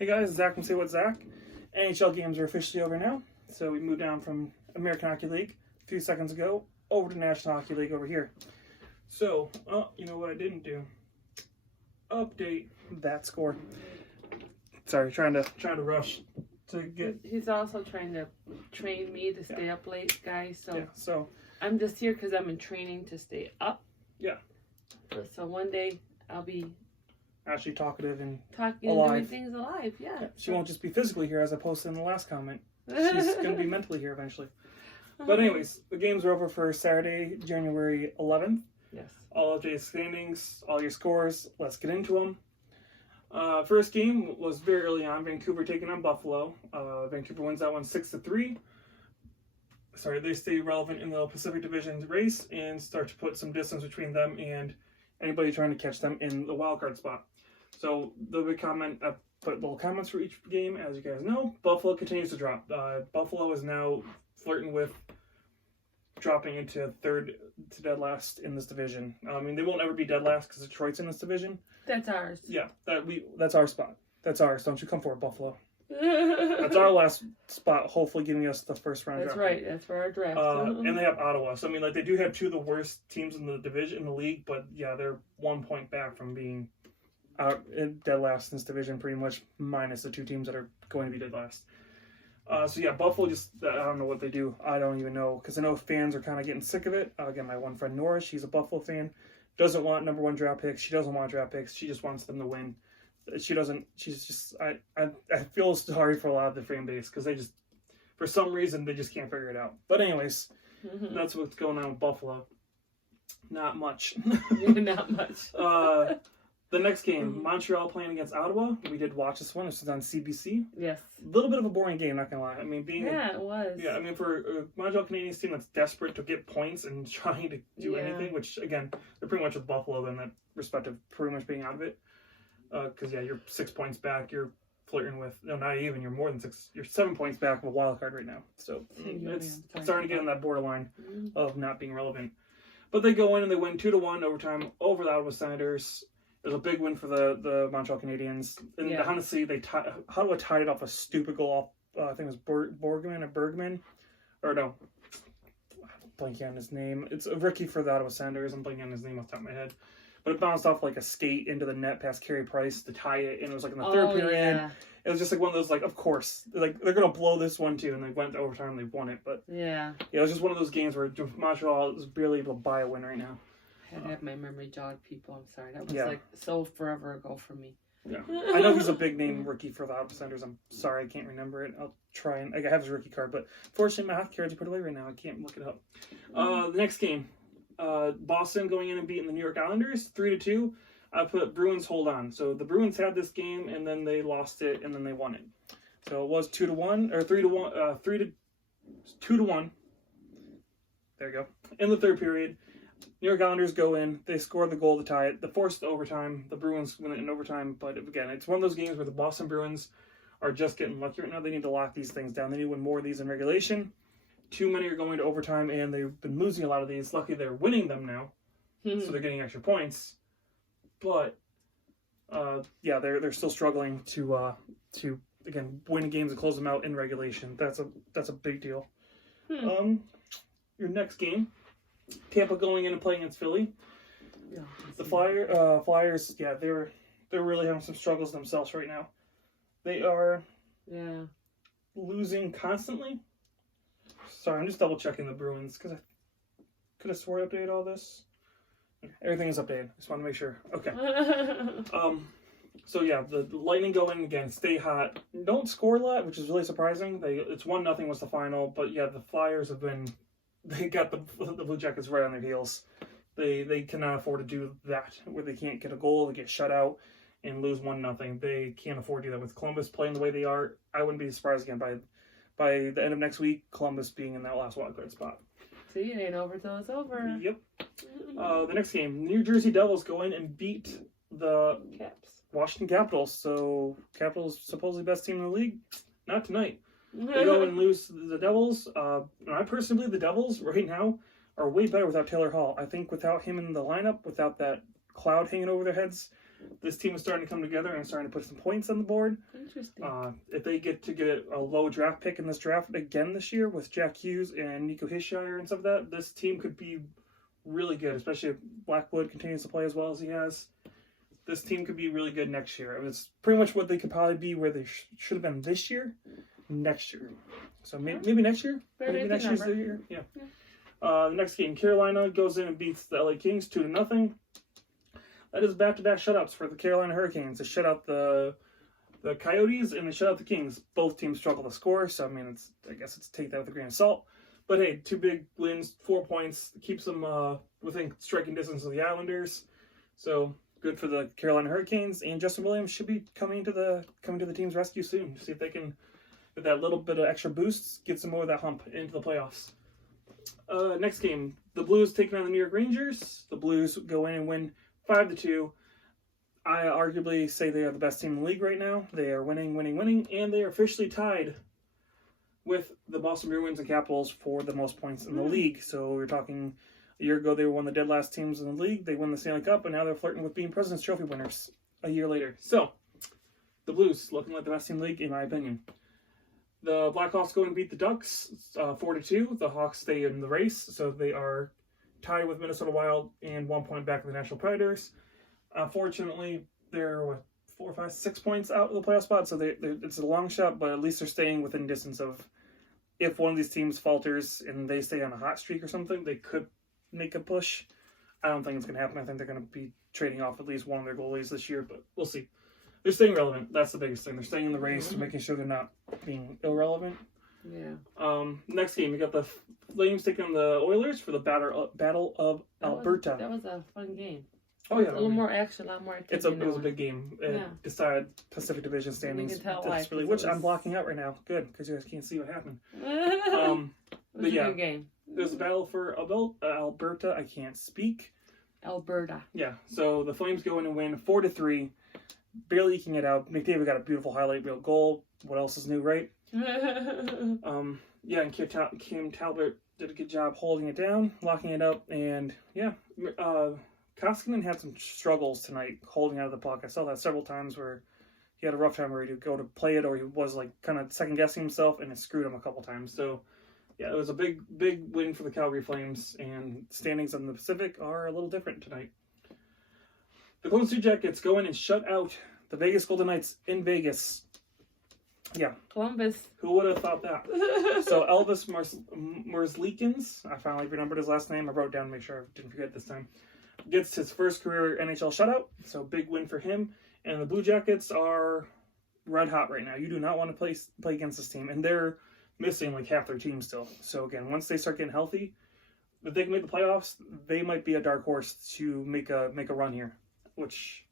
Hey guys, Zach from Say What Zach. NHL games are officially over now, so we moved down from American Hockey League a few seconds ago over to National Hockey League over here. So, you know what I didn't do? Update that score. Sorry, trying to rush to get. He's also trying to train me to stay up late, guys. So I'm just here because I'm in training to stay up. Yeah. So one day I'll be actually talkative and talking alive. and doing things alive. Yeah. She won't just be physically here, as I posted in the last comment. She's going to be mentally here eventually. But anyways, the games are over for Saturday, January 11th. Yes. All of today's standings, all your scores. Let's get into them. First game was very early on. Vancouver taking on Buffalo. Vancouver wins that one 6-3. They stay relevant in the Pacific Division race and start to put some distance between them and anybody trying to catch them in the wildcard spot. So the big comment, I put little comments for each game, as you guys know. Buffalo continues to drop. Buffalo is now flirting with dropping into third to dead last in this division. I mean, they won't ever be dead last because Detroit's in this division. That's ours. Yeah, that's our spot. That's ours. Don't you come for it, Buffalo. That's our last spot, hopefully giving us the first round. That's right. That's for our draft. And they have Ottawa. So, I mean, they do have two of the worst teams in the division, in the league, but yeah, they're 1 point back from being out dead last in this division, pretty much, minus the two teams that are going to be dead last. So yeah, Buffalo I don't know what they do. I don't even know, because I know fans are kind of getting sick of it. Again, my one friend Nora, she's a Buffalo fan, doesn't want number one draft picks. She doesn't want draft picks. She just wants them to win. I feel sorry for a lot of the fan base, because they just, for some reason, they just can't figure it out. But anyways, that's what's going on with Buffalo. Not much. Not much. The next game, Montreal playing against Ottawa. We did watch this one. This was on CBC. Yes. A little bit of a boring game, not gonna lie. I mean, it was. Yeah, I mean, for a Montreal Canadiens team that's desperate to get points and trying to do anything, which again, they're pretty much with Buffalo in that respect of pretty much being out of it. Because you're 6 points back. You're flirting with not even. You're more than 6. You're 7 points back of a wild card right now. So it's starting to get on that borderline of not being relevant. But they go in and they win 2-1 overtime over the Ottawa Senators. It was a big win for the Montreal Canadiens. And honestly, Ottawa tied it off a stupid goal off, I think it was Bergman. Or no, I'm blanking on his name. It's a rookie for the Ottawa Senators. I'm blanking on his name off the top of my head. But it bounced off like a skate into the net past Carey Price to tie it. And it was like in the third period. Yeah. It was just like one of those, like, of course. Like, they're going to blow this one too. And they went to overtime and they won it. But yeah, it was just one of those games where Montreal is barely able to buy a win right now. I had my memory jogged, people. I'm sorry. That was like so forever ago for me. Yeah. I know he's a big name rookie for the Ottawa Senators. I'm sorry I can't remember it. I'll try and... I have his rookie card, but fortunately my hockey cards are put away right now. I can't look it up. The next game. Boston going in and beating the New York Islanders 3-2. I put Bruins hold on. So the Bruins had this game and then they lost it and then they won it. So it was 2-1 or 3-1, 2-1. There you go. In the third period, New York Islanders go in. They score the goal to tie it. They forced overtime. The Bruins win it in overtime. But again, it's one of those games where the Boston Bruins are just getting lucky right now. They need to lock these things down. They need to win more of these in regulation. Too many are going to overtime, and they've been losing a lot of these. Luckily, they're winning them now, so they're getting extra points. But they're still struggling to again win games and close them out in regulation. That's a big deal. Your next game, Tampa going in and playing against Philly. Yeah, the Flyers, they're really having some struggles themselves right now. They are losing constantly. Sorry, I'm just double checking the Bruins because I could have swore I updated all this. Everything is updated. Just want to make sure. Okay. So yeah, the Lightning go in again, stay hot, don't score a lot, which is really surprising. It's 1-0 was the final, but yeah, the Flyers they got the Blue Jackets right on their heels. They cannot afford to do that where they can't get a goal, they get shut out and lose 1-0. They can't afford to do that with Columbus playing the way they are. I wouldn't be surprised again by the end of next week, Columbus being in that last wildcard spot. See, it ain't over till it's over. Yep. The next game, New Jersey Devils go in and beat the Washington Capitals. So, Capitals supposedly best team in the league. Not tonight. They go and lose to the Devils. And I personally believe the Devils right now are way better without Taylor Hall. I think without him in the lineup, without that cloud hanging over their heads, This team is starting to come together and starting to put some points on the board. Interesting. If they get a low draft pick in this draft again this year with Jack Hughes and Nico Hischier and stuff like that, this team could be really good, especially if Blackwood continues to play as well as he has. This team could be really good next year. It was pretty much what they could probably be where they should have been this year, next year. So maybe next year? Maybe next year's the year. Yeah. The next game, Carolina goes in and beats the LA Kings 2-0. That is back-to-back shutouts for the Carolina Hurricanes. They shut out the Coyotes and they shut out the Kings. Both teams struggle to score, so I guess it's take that with a grain of salt. But hey, 2 big wins, 4 points, keeps them within striking distance of the Islanders. So good for the Carolina Hurricanes, and Justin Williams should be coming to the team's rescue soon to see if they can, with that little bit of extra boost, get some more of that hump into the playoffs. Next game, the Blues taking on the New York Rangers. The Blues go in and win 5-2. I arguably say they are the best team in the league right now. They are winning, and they are officially tied with the Boston Bruins and Capitals for the most points in the league. So we're talking a year ago, they were one of the dead last teams in the league. They won the Stanley Cup, and now they're flirting with being President's Trophy winners a year later. So the Blues looking like the best team in the league, in my opinion. The Blackhawks go and beat the Ducks 4-2. The Hawks stay in the race, so they are tied with Minnesota Wild and 1 point back of the Nashville Predators. Unfortunately, they're 4, 5, 6 points out of the playoff spot, so it's a long shot, but at least they're staying within distance of, if one of these teams falters and they stay on a hot streak or something, they could make a push. I don't think it's going to happen. I think they're going to be trading off at least one of their goalies this year, but we'll see. They're staying relevant. That's the biggest thing. They're staying in the race, making sure they're not being irrelevant. Yeah. Next game, we got the Flames taking on the Oilers for the Battle of Alberta. That was a fun game. Oh yeah, a little more action, a lot more activity. It was a big game. It decided Pacific Division standings. You can tell why, which I'm blocking out right now. Good, because you guys can't see what happened. It was a good game. There's a battle for Alberta. I can't speak. Alberta. Yeah. So the Flames go in and win 4-3, barely eking it out. McDavid got a beautiful highlight reel goal. What else is new, right? Yeah, and Kim Talbot did a good job holding it down, locking it up, and yeah. Koskinen had some struggles tonight holding out of the puck. I saw that several times where he had a rough time where he'd go to play it or he was like kind of second guessing himself and it screwed him a couple times. So yeah, it was a big win for the Calgary Flames, and standings on the Pacific are a little different tonight. The Columbus Blue Jackets go in and shut out the Vegas Golden Knights in Vegas. Yeah. Columbus. Who would have thought that? So Elvis Merzlikins, I finally remembered his last name. I wrote it down to make sure I didn't forget this time. Gets his first career NHL shutout, so big win for him. And the Blue Jackets are red hot right now. You do not want to play against this team, and they're missing like half their team still. So again, once they start getting healthy, if they can make the playoffs, they might be a dark horse to make a run here, which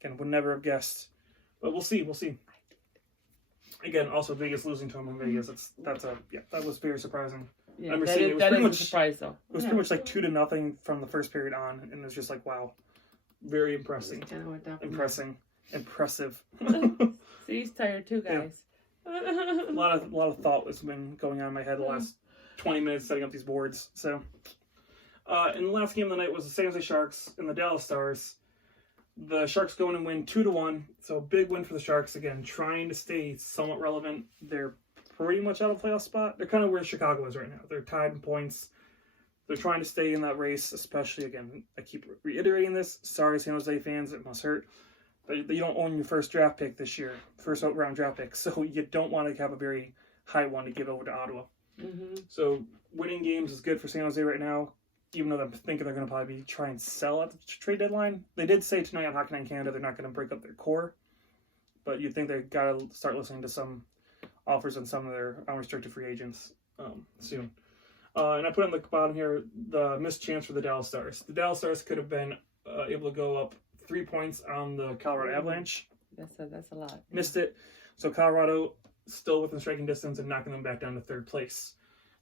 again would never have guessed. But we'll see. Again, also Vegas losing to them in Vegas. That was very surprising. Yeah, that is a surprise, though. It was pretty much like 2-0 from the first period on, and it was just like, wow, very impressive. Impressive. So he's tired too, guys. Yeah. a lot of thought has been going on in my head the last 20 minutes setting up these boards. So, and the last game of the night was the San Jose Sharks and the Dallas Stars. The Sharks go in and win 2-1. So big win for the Sharks again, trying to stay somewhat relevant. They're pretty much out of playoff spot. They're kind of where Chicago is right now. They're tied in points. They're trying to stay in that race, especially, again, I keep reiterating this. Sorry, San Jose fans, it must hurt. But you don't own your first draft pick this year, first round draft pick, so you don't want to have a very high one to give over to Ottawa. Mm-hmm. So winning games is good for San Jose right now, even though I'm thinking they're going to probably try and sell at the trade deadline. They did say tonight on Hockey Night in Canada they're not going to break up their core, but you'd think they've got to start listening to some offers on some of their unrestricted free agents soon. And I put on the bottom here the missed chance for the Dallas Stars. The Dallas Stars could have been able to go up 3 points on the Colorado Avalanche. That's a lot. Yeah. Missed it. So Colorado still within striking distance and knocking them back down to third place.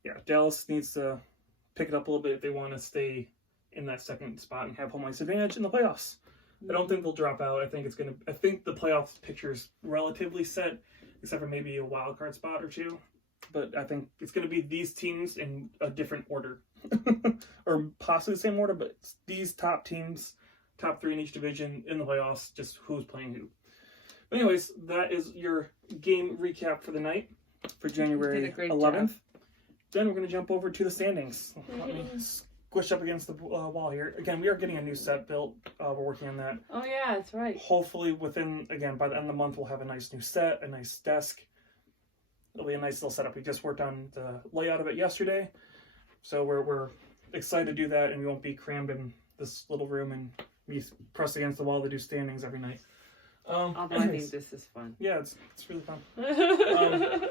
Yeah, Dallas needs to pick it up a little bit if they want to stay in that second spot and have home ice advantage in the playoffs. I don't think they'll drop out. I think the playoff picture is relatively set, except for maybe a wild card spot or two. But I think it's going to be these teams in a different order. Or possibly the same order, but it's these top teams top 3 in each division in the playoffs, just who's playing who. But anyways, that is your game recap for the night for January 11th. Job. Then we're going to jump over to the standings. Let me squish up against the wall here. Again, we are getting a new set built. We're working on that. Oh, yeah, that's right. Hopefully by the end of the month, we'll have a nice new set, a nice desk. It'll be a nice little setup. We just worked on the layout of it yesterday. So we're excited to do that, and we won't be crammed in this little room and be pressed against the wall to do standings every night. Although I think this is fun. Yeah, it's really fun.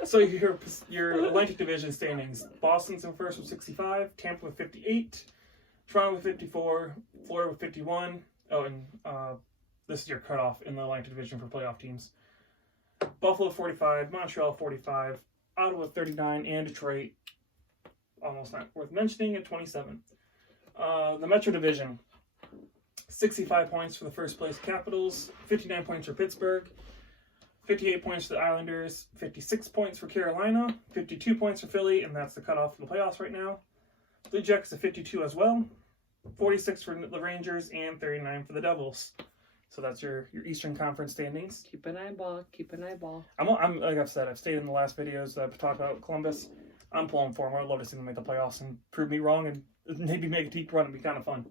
So your Atlantic Division standings. Boston's in first with 65, Tampa with 58, Toronto with 54, Florida with 51. Oh, and this is your cutoff in the Atlantic Division for playoff teams. Buffalo 45, Montreal 45, Ottawa 39, and Detroit, almost not worth mentioning, at 27. The Metro Division. 65 points for the first place Capitals, 59 points for Pittsburgh, 58 points for the Islanders, 56 points for Carolina, 52 points for Philly, and that's the cutoff for the playoffs right now. Blue Jackets at 52 as well, 46 for the Rangers, and 39 for the Devils. So that's your Eastern Conference standings. Keep an eyeball. I'm like I've said, I've stated in the last videos that I've talked about Columbus. I'm pulling for them. I'd love to see them make the playoffs and prove me wrong and maybe make a deep run. It'd be kind of fun.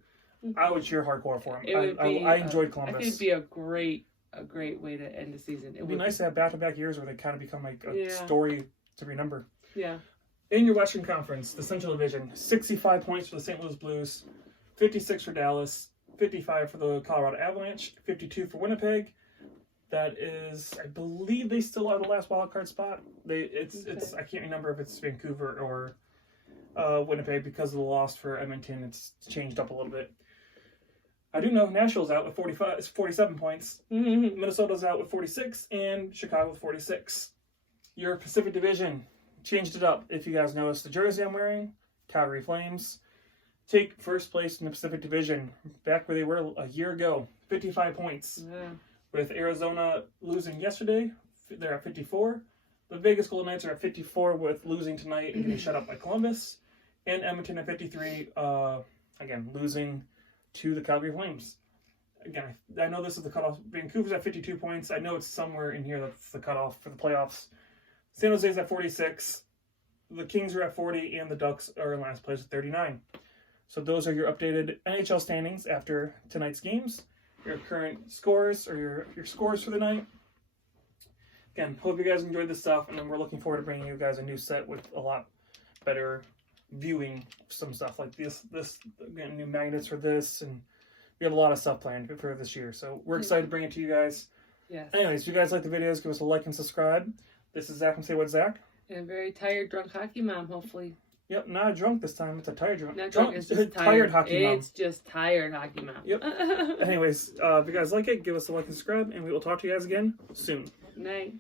I would cheer hardcore for him. I enjoyed Columbus. I think it'd be a great way to end the season. It'd be nice to have back-to-back years where they kind of become like a story to remember. Yeah. In your Western Conference, the Central Division, 65 points for the St. Louis Blues, 56 for Dallas, 55 for the Colorado Avalanche, 52 for Winnipeg. That is, I believe they still are the last wild card spot. It's I can't remember if it's Vancouver or Winnipeg because of the loss for Edmonton. It's changed up a little bit. I do know Nashville's out with 47 points. Mm-hmm. Minnesota's out with 46, and Chicago with 46. Your Pacific Division changed it up. If you guys notice the jersey I'm wearing, Calgary Flames take first place in the Pacific Division, back where they were a year ago, 55 points. Yeah. With Arizona losing yesterday, they're at 54. The Vegas Golden Knights are at 54 with losing tonight and getting shut up by Columbus. And Edmonton at 53, again, losing to the Calgary Flames. Again, I know this is the cutoff. Vancouver's at 52 points. I know it's somewhere in here that's the cutoff for the playoffs. San Jose's at 46. The Kings are at 40, and the Ducks are in last place at 39. So those are your updated NHL standings after tonight's games. Your current scores, or your scores for the night. Again, hope you guys enjoyed this stuff, and then we're looking forward to bringing you guys a new set with a lot better viewing some stuff like this again, new magnets for this, and we have a lot of stuff planned for this year, so we're excited to bring it to you guys. Yes. Anyways, if you guys like the videos, give us a like and subscribe. This is Zach from Say What Zach. And a very tired drunk hockey mom, hopefully. Yep, not drunk this time. It's a tired drunk. Not drunk, it's just tired hockey mom. It's just tired hockey mom. Yep. Anyways, if you guys like it, give us a like and subscribe, and we will talk to you guys again soon. Night.